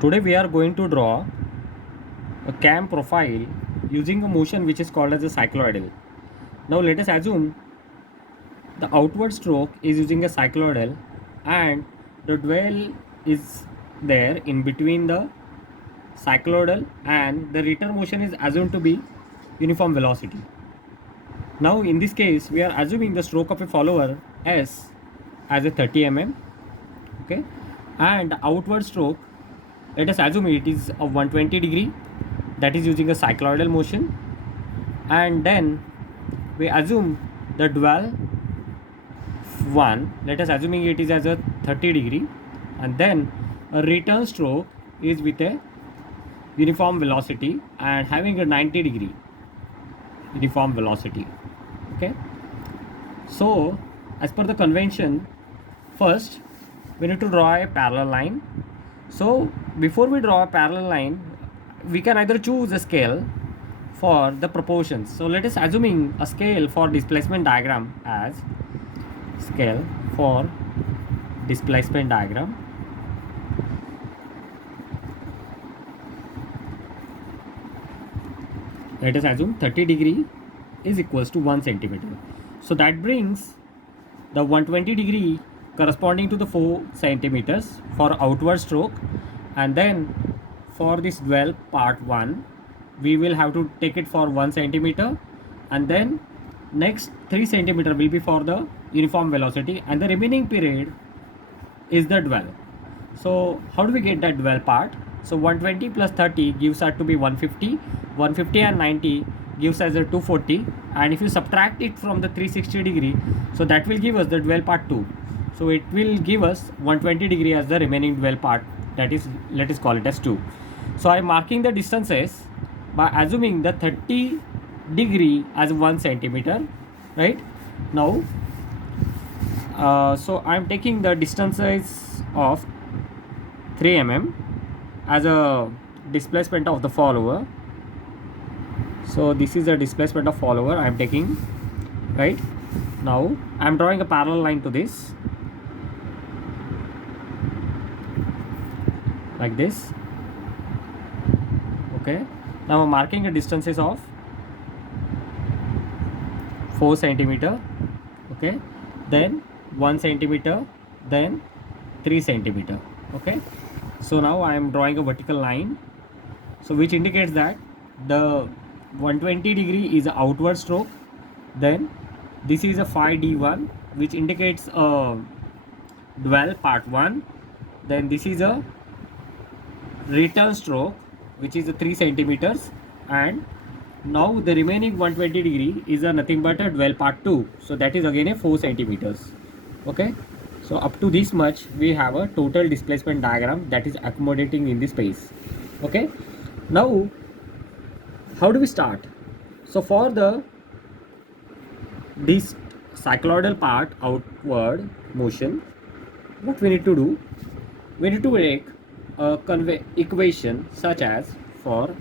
Today we are going to draw a cam profile using a motion which is called as a cycloidal. Now let us assume the outward stroke is using a cycloidal and the dwell is there in between the cycloidal, and the return motion is assumed to be uniform velocity. Now in this case we are assuming the stroke of a follower S as a 30 mm, okay, and the outward stroke, let us assume it is a 120 degree, that is using a cycloidal motion, and then we assume the dwell 1, let us assuming it is as a 30 degree, and then a return stroke is with a uniform velocity and having a 90 degree uniform velocity. Okay, so as per the convention, first we need to draw a parallel line. So before we draw a parallel line, we can either choose a scale for the proportions. So let us assuming a scale for displacement diagram as scale for displacement diagram. Let us assume 30 degree is equals to 1 centimeter. So that brings the 120 degree corresponding to the 4 centimeters for outward stroke, and then for this dwell part 1 we will have to take it for 1 centimeter, and then next 3 centimeter will be for the uniform velocity, and the remaining period is the dwell. So how do we get that dwell part? So 120 plus 30 gives us to be 150, 150 and 90 gives us a 240, and if you subtract it from the 360 degree, so that will give us the dwell part 2. So it will give us 120 degree as the remaining dwell part, that is, let us call it as 2. So I am marking the distances by assuming the 30 degree as 1 centimeter, right? Now so I am taking the distances of 3 mm as a displacement of the follower. So this is a displacement of follower I am taking, right? Now I am drawing a parallel line to this like this. Okay, now I'm marking the distances of 4 centimeter, okay, then 1 centimeter, then 3 centimeter. Okay, so now I am drawing a vertical line, so which indicates that the 120 degree is a outward stroke, then this is a phi d1 which indicates a dwell part 1, then this is a return stroke which is a 3 centimeters, and now the remaining 120 degree is a nothing but a dwell part 2, so that is again a 4 centimeters. Okay, so up to this much we have a total displacement diagram that is accommodating in this space. Okay, now how do we start? So for this cycloidal part outward motion, what we need to do, we need to make a equation such as for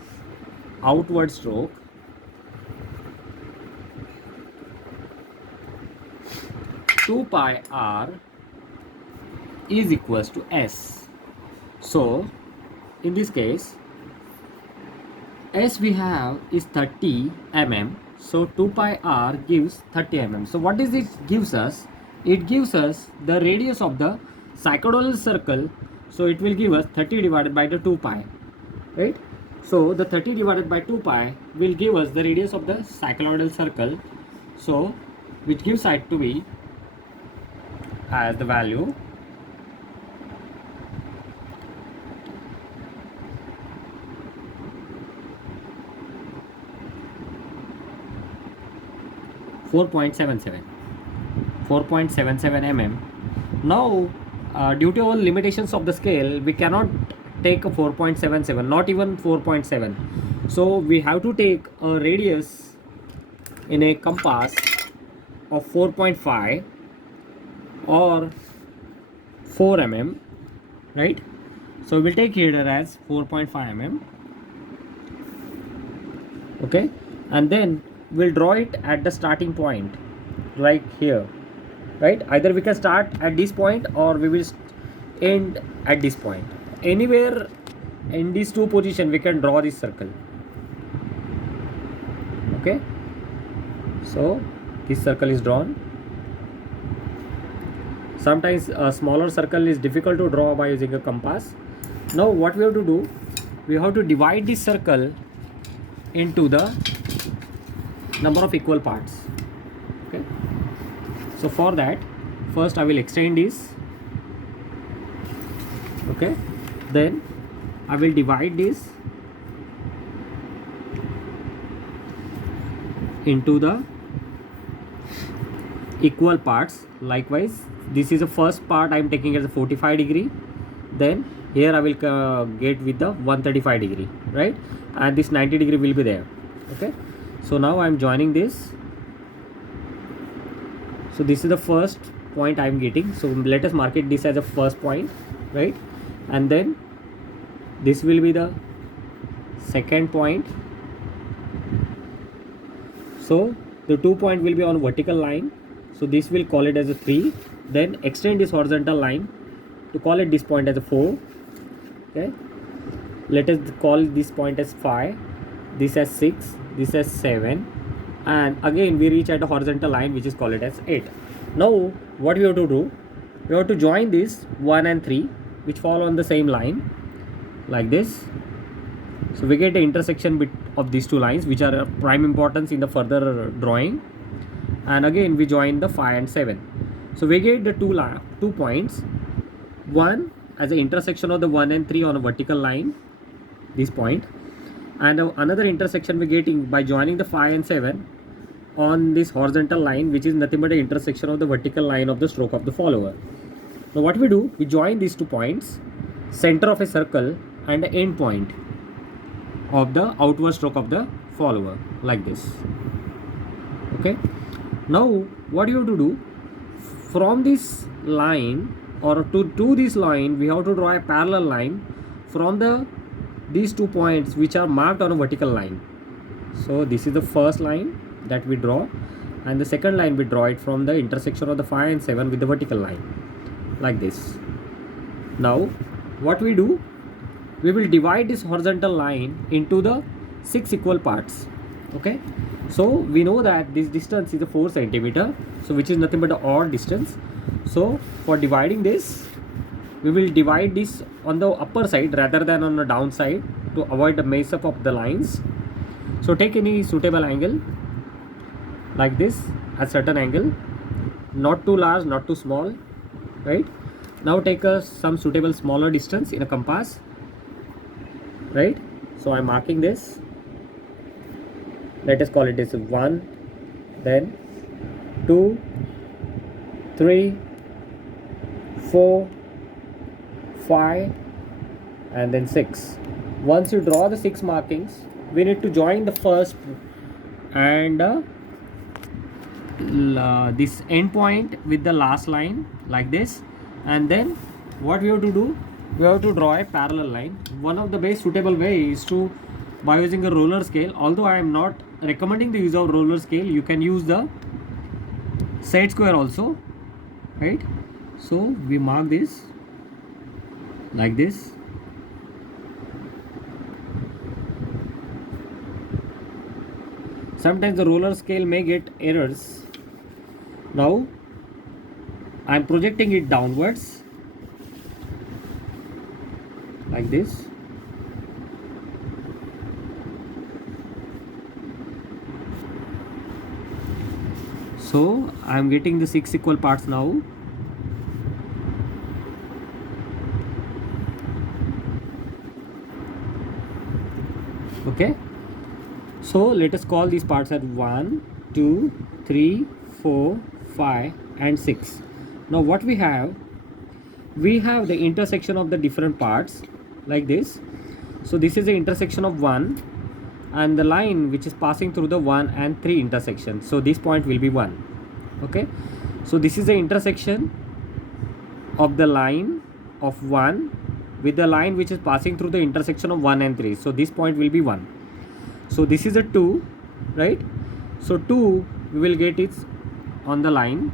outward stroke two pi r is equals to s. So in this case S we have is 30 mm, so 2 pi r gives 30 mm. So what is it gives us? It gives us the radius of the cycloidal circle, so it will give us 30 divided by the 2 pi, right? So the 30 divided by 2 pi will give us the radius of the cycloidal circle, so which gives it to be as the value 4.77 mm. Now due to all limitations of the scale, we cannot take a 4.77, not even 4.7. So we have to take a radius in a compass of 4.5 or 4 mm, right? So we'll take here as 4.5 mm. Okay, and then we'll draw it at the starting point like here, right? Either we can start at this point or we will end at this point. Anywhere in these two positions we can draw this circle. Okay, so this circle is drawn. Sometimes a smaller circle is difficult to draw by using a compass. Now what we have to do, we have to divide this circle into the number of equal parts. Okay, so for that, first I will extend this. Okay, then I will divide this into the equal parts. Likewise, this is the first part I am taking as a 45 degree, then here I will get with the 135 degree, right, and this 90 degree will be there. Okay, so now I am joining this. So this is the first point I am getting, so let us mark it this as a first point, right, and then this will be the second point. So the 2 point will be on vertical line, so this will call it as a 3. Then extend this horizontal line to call it this point as a 4. Okay, let us call this point as 5, this as 6, this as 7, and again we reach at a horizontal line which is called it as 8. Now what we have to do, we have to join this 1 and 3 which fall on the same line like this. So we get the intersection bit of these two lines which are of prime importance in the further drawing, and again we join the 5 and 7. So we get the two points, one as the intersection of the 1 and 3 on a vertical line, this point, and another intersection we getting by joining the 5 and 7 on this horizontal line which is nothing but the intersection of the vertical line of the stroke of the follower. Now what we do, we join these 2 points, center of a circle and the end point of the outward stroke of the follower like this. Okay, now what you have to do, from this line or to this line we have to draw a parallel line from these 2 points which are marked on a vertical line. So this is the first line that we draw, and the second line we draw it from the intersection of the 5 and 7 with the vertical line like this. Now what we do, we will divide this horizontal line into the 6 equal parts. Okay, so we know that this distance is a 4 centimeter, so which is nothing but the odd distance. So for dividing this, we will divide this on the upper side rather than on the down side to avoid the mess up of the lines. So take any suitable angle like this, a certain angle, not too large, not too small, right. Now take some suitable smaller distance in a compass, right. So I'm marking this, let us call it as 1, then 2, 3, 4, 5 and then 6. Once you draw the 6 markings, we need to join the first and this end point with the last line like this, and then what we have to do, we have to draw a parallel line. One of the best suitable way is to by using a roller scale, although I am not recommending the use of roller scale, you can use the set square also, right. So we mark this like this. Sometimes the roller scale may get errors. Now I am projecting it downwards like this. So I am getting the 6 equal parts now. Okay, so let us call these parts at 1, 2, 3, 4, 5 and 6. Now what we have the intersection of the different parts like this. So this is the intersection of 1 and the line which is passing through the 1 and 3 intersection. So this point will be 1. Okay, so this is the intersection of the line of 1 with the line which is passing through the intersection of 1 and 3. So this point will be 1. So this is a 2, right. So 2 we will get it on the line